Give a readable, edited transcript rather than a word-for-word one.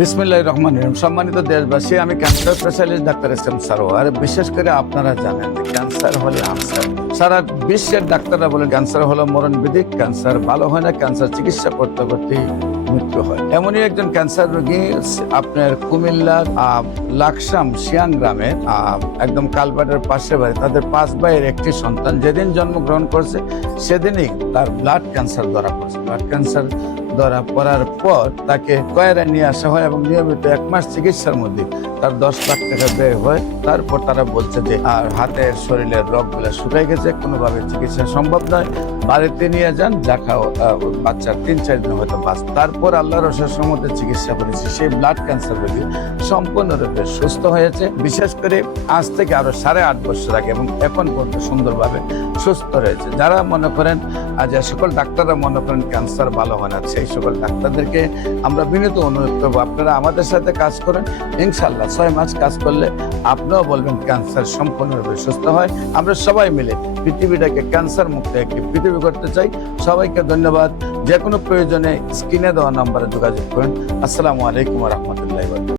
বিসমিল্লাহির রহমানির রহিম। সম্মানিত দেশবাসী, আমি cancer specialist doctor SM. Sarwar. বিশেষ করে আপনারা জানেন ক্যান্সার হলে আনসার। সারা বিশ্বের ডাক্তাররা বলেন ক্যান্সার হলো মরণবিধি, ক্যান্সার ভালো হয় না, ক্যান্সার চিকিৎসা করতে করতেই মৃত্যু হয়। এমনই একজন ক্যান্সার রোগী আপনার কুমিল্লার লাকসাম শিয়াং গ্রামে একদম কালভার্টের পাশে বাড়ি। তাদের 5 ভাইয়ের একটি সন্তান যেদিন জন্মগ্রহণ করছে সেদিনই তার ব্লাড ক্যান্সার ধরা পড়ছে। ব্লাড ক্যান্সার ধরা পড়ার পর তাকে কয়রা নিয়ে আসা হয় এবং নিয়মিত 1 মাস চিকিৎসার মধ্যে তার 10 লাখ টাকা ব্যয় হয়। তারপর তারা বলছে যে আর হাতের শরীরের রগগুলো শুকাই গেছে, কোনোভাবে চিকিৎসা সম্ভব নয়, বাড়িতে নিয়ে যান, যা খাও বাচ্চার 3-4 দিন হয়তো বাঁচ। তারপর আল্লাহর অশেষ রহমতে চিকিৎসা করেছে। সেই ব্লাড ক্যান্সার রোগী সম্পূর্ণরূপে সুস্থ হয়েছে। বিশেষ করে আজ থেকে আরো 8.5 বছর আগে এবং এখন পর্যন্ত সুন্দরভাবে সুস্থ রয়েছে। যারা মনে করেন যে সকল ডাক্তাররা মনে করেন ক্যান্সার ভালো হয় না, সেই সকল ডাক্তারদেরকে আমরা বিনীত অনুরোধ করবো আপনারা আমাদের সাথে কাজ করেন। ইনশাল্লাহ 6 মাস কাজ করলে আপনিও বলবেন ক্যান্সার সম্পূর্ণরূপে সুস্থ হয়। আমরা সবাই মিলে পৃথিবীটাকে ক্যান্সার মুক্ত একটি পৃথিবী করতে চাই। সবাইকে ধন্যবাদ। যে কোনো প্রয়োজনে স্ক্রিনে দেওয়া নম্বরে যোগাযোগ করুন। আসসালামু আলাইকুম ওয়া রাহমাতুল্লাহি ওয়া বারাকাতুহু।